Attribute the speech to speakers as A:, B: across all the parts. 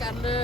A: กันเลย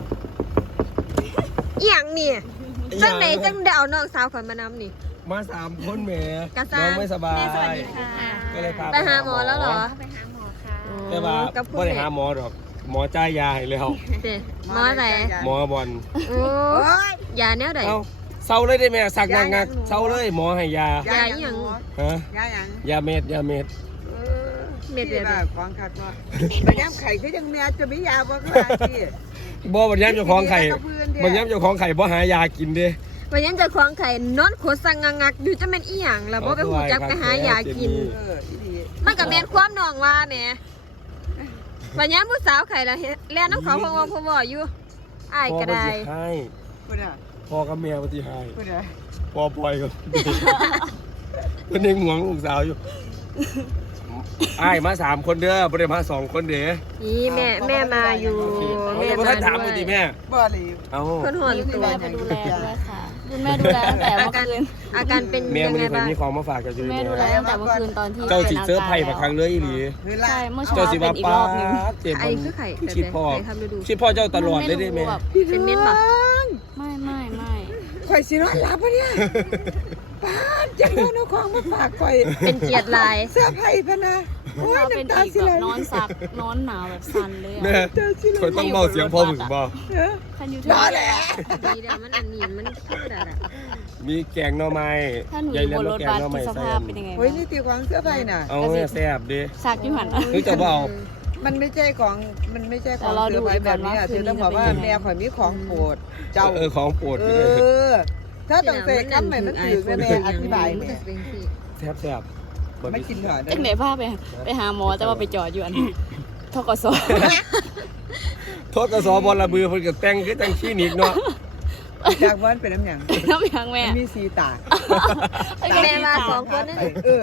B: อีหยังนี่จังไหนจังได้เอาน้องสาวข่อยมานำนี่
C: มา3 คนแหม
B: กระซ่า
C: น้องไม่สบาย
A: สวัสดีค่ะ
C: ก็เลยพา
B: ไปหาหมอแล้วเหรอ
A: ไปหาหมอค่ะ
C: แต่ว่า
B: กับคุณ
C: ไม่ได้หาหมอดอก หมอจ่ายยาให้แล้ว
B: เด้หมอไหน
C: หมอบอล
B: โอ้ยยาแนวใด
C: เอ้าเศร้าเลยได้ไหมสักงักเศร้าเลยหมอให้ยา
B: ยาอีหยัง
C: ฮะ
D: ยาหยัง
C: ยาเม็ด
B: เม็ดเดียว
D: ที่ว่าของขัดว่าแต่ย้ำไข่คือยังแม่จะมียาบ่ค่ะที่
C: บ่บัญญัติเจ้าของไข่บัญญัติเจ้าของไข่บ่หายากินเด้
B: วันนี้จะควงไข่นอนโคสังงักอยู่จะเป็นอีหยังแล้วบ่ไปหูจักไปหายากิน
D: อีดี
B: มันก็แม่นความน้องว่าแหมวันนี้ผู้สาวไข่ละแล่นน้ำเขาพงพวอยู่อ้ายก็ได้
C: ให้
D: พุ่นน่ะ
C: พ่อกับแม่บ่สิให้
D: พุ่นน่ะ
C: พ่อปล่อยก็เพิ่นยังห่วงลูกสาวอยู่อ้ายมา3 คนเด้อบ่ได้มา2 คนเด้
B: นี่แม่มาอยู่
C: แม่บ่ทันถามเลยดิแม่
D: บ่หลี
C: เอ้า
B: คนหอน
A: คุณ
B: ตัว
A: แม่ไปดูแลด้วยค่ะคุณแม่ดูแลตั้งแต่เมื่อคืน
B: อาการเป็น
C: แม่
B: ยัง
C: มื้อ
B: ไง
C: นี้เพิ่น
B: บ้าง
C: มีของมาฝากกันอยู่
A: แม่ดูแลตั้งแต่เมื่อคืนตอนที่
C: เจ้าสิเซอร์ไพรส์มาครั้งเลยอีหลี
D: เวลา
A: ใช่เมื่อ
C: เจ้า
A: เช้า
C: สิ
A: เป็
C: ว่าน
A: อีก
C: ป้าร
A: อบนึง
C: เจ็บ
B: ไอ้คือไข่
C: คิดพ่อ
B: ไข่ทำฤดู
C: คิดพ่อเจ้าตลอดเลยได้ไหม
A: แบบ
B: เป็นเม็ดป่ะ
A: ไม่
D: ข่อยสินอนหลับปะเนี่ยป้านจังเอาของมาฝากข่อย
B: เป็นเกียรติลาย
D: เสื้อไผ่พะนะโอ้ย
A: เราเป็น
D: น้ำตา
A: อีก
D: สิ
A: แบ
D: ไหล
A: บนอนซักนอนหนาวแบบซันเลย
C: แม่
A: อะ
C: คนต้องเบาเสียงพ่อมึงบ่
A: คันยูทู
D: นอนแหละ
B: ดีเดี๋ยวมันอันนี้มันธรรมดา
C: มีแกงหน่อไม้
A: ถ้าหนูอ
C: ใหญ่
A: ยู่
C: เลี้ย
A: บ
C: ง
A: นรถ
C: แกง
A: บัส
C: หน่อไม้
A: ส
C: ใส่
A: ภาพเป็นยังไง
D: โอ้ยนี่ตีของเสื้อไผ่น่ะ
C: เอาเนี่ยแซ่บดิ
A: ซักอยู่หัน
C: เฮ้ยจะเบา
D: มันไม่ใช่ของเสื้อไผ่แบบนี้อ่ะเธอต้องบอกว่าแม่ข่อยมีของโปรดเจ้า
C: ของโปรด
D: เอ
C: ไปเลย
D: อ ถ้าต้องใส่คำใหม่มันถือแม่อธิบายแม่
C: แซ่บแซ่บ
D: ไม่กินหน่อย
A: ตั้งแต่ภาพไปหาหมอแต่ว่าไปจอดอยู่อันทกศ
C: โทษกสบอระบือเพิ่นก็แต่งคือแต่งคลินิกเนาะ
D: จากวันเป็นน้ำหยัง
A: น้ำยังแม่
D: มันมีสีตา
B: แม่มา2 คนนั่น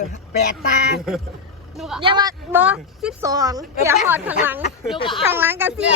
D: 8 ตา
A: ลูก
B: อย่ามาบอ12อย่าหอดข้างหลังข้างหลังกันสิ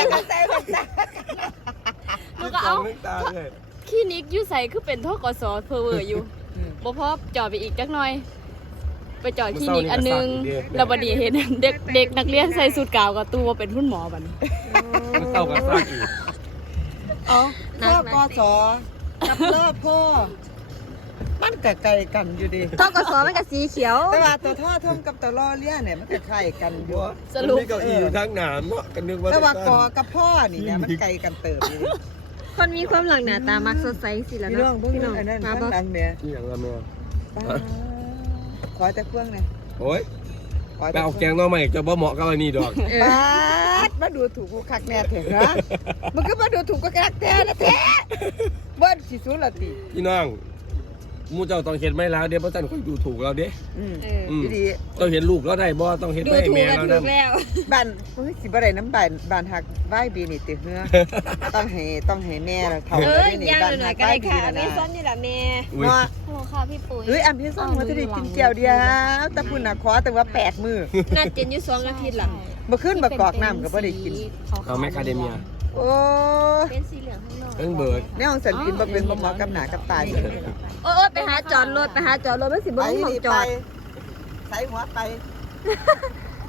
A: ลูกก็เอา
C: ตาเลย
A: คลินิกอยู่ใส่คือเป็นทกศเพอเวอร์อยู่บ่พอจอดไปอีกจักหน่อย ไปจอดคลินิกอันนึงแล้วบัดนี้เห็นเด็กนักเรียนใส่สูทกาวกับตัวเป็นรุ่นหมอบัดนี้
C: มันเศร้ากันซากอีก
A: อ๋อ
D: พ่อปศกับพ่อมันไกลๆกันอยู่ดี
B: ทกศมันก็สีเขียว
D: แต่ว่าตัวท่อท่อมกับตัวล่อเลี้ยเนี่ยมันคล้ายกันอยู่
A: สรุป
C: มีเก้าอี้อยู่ทางหนามเนาะกันนึกว่า
D: แต่ว่ากอกับพ่อนี่เนี่ยมันไกลกันเติบอยู่ดิ
B: คนมีความหลังหน้าตามักสดใสสิแล้ว
D: พี่น้อ
B: เนาะ
D: งเบิ่ง
B: พี่น้อง
D: อันนั้น
B: มา
D: ข้าง
B: บ่
D: หลังเนี่ย
C: นี่อย่างละแม่
D: ขอแต่เครื่องเนี่ย
C: โอ้ย
D: ขอ
C: ไป
D: แต่
C: เอาแกงหน่อไม้จะบ่เหมาะกับอันนี้ดอก
B: เออ
D: มาดูถูกกูคักแน่เถอะนะมันก็มาดูถูกกูคักแท้นะแท้เบิ้ลสิสุละติ
C: พี่น้องหมู่เจ้าต้องเห็นไหมแล้วเดี๋ยวพ่อท่านค่อยดูถูกเราเด้
B: เออ
C: อืม
D: ดี
C: ต้องเห็นลูกเราได้บ่ต้องเห็น
B: ดู
C: แม่
B: ถูก
C: แม่
B: กัน
C: เรา
B: ถู
C: นะ
B: กแล้ว
D: บ้านเฮ้ยสิบ่ได้น้ำบ้านหักไหว้บีนี่ติเหือต้องให้แม่เราเท่า
B: เอ
D: ได้
B: อ
D: นี่
B: ย่าง
D: บ้าน
B: หน่
D: หั
B: อย
D: ก
B: ก็
D: ไหว้
B: ได้
D: บี
B: ค่ะ
D: นะ
B: แม่
D: นะ
B: ซ้อนนี่แหละแม่
C: อุ้ย
D: เนาะ
A: ฮัลโหลค่ะพี่ปุ๋ย
D: เฮ้ยอันพี่ส่งมาจะได้กินเจียวเดียวแต่พุ่นน่ะขอแต่ว่า8 มื้อ
B: น่าเจนอยู่2 อาทิตย์หลัง
D: บ่ขึ้นบ่กอกน้ำก็บ่ได้กิน
C: เอาแมคคาเดเมีย
D: โอ้
B: เป็นสีเหลืองข้างนอก
C: เอิ้งเบิร์ด
D: แนวของสันกินบ่เป็นบ่เหมาะกับหน้ากับตาอยู่
B: โอ้ยไปหาจอดรถมันสิบ่มีหม่องจอด
D: ใส่หัวไป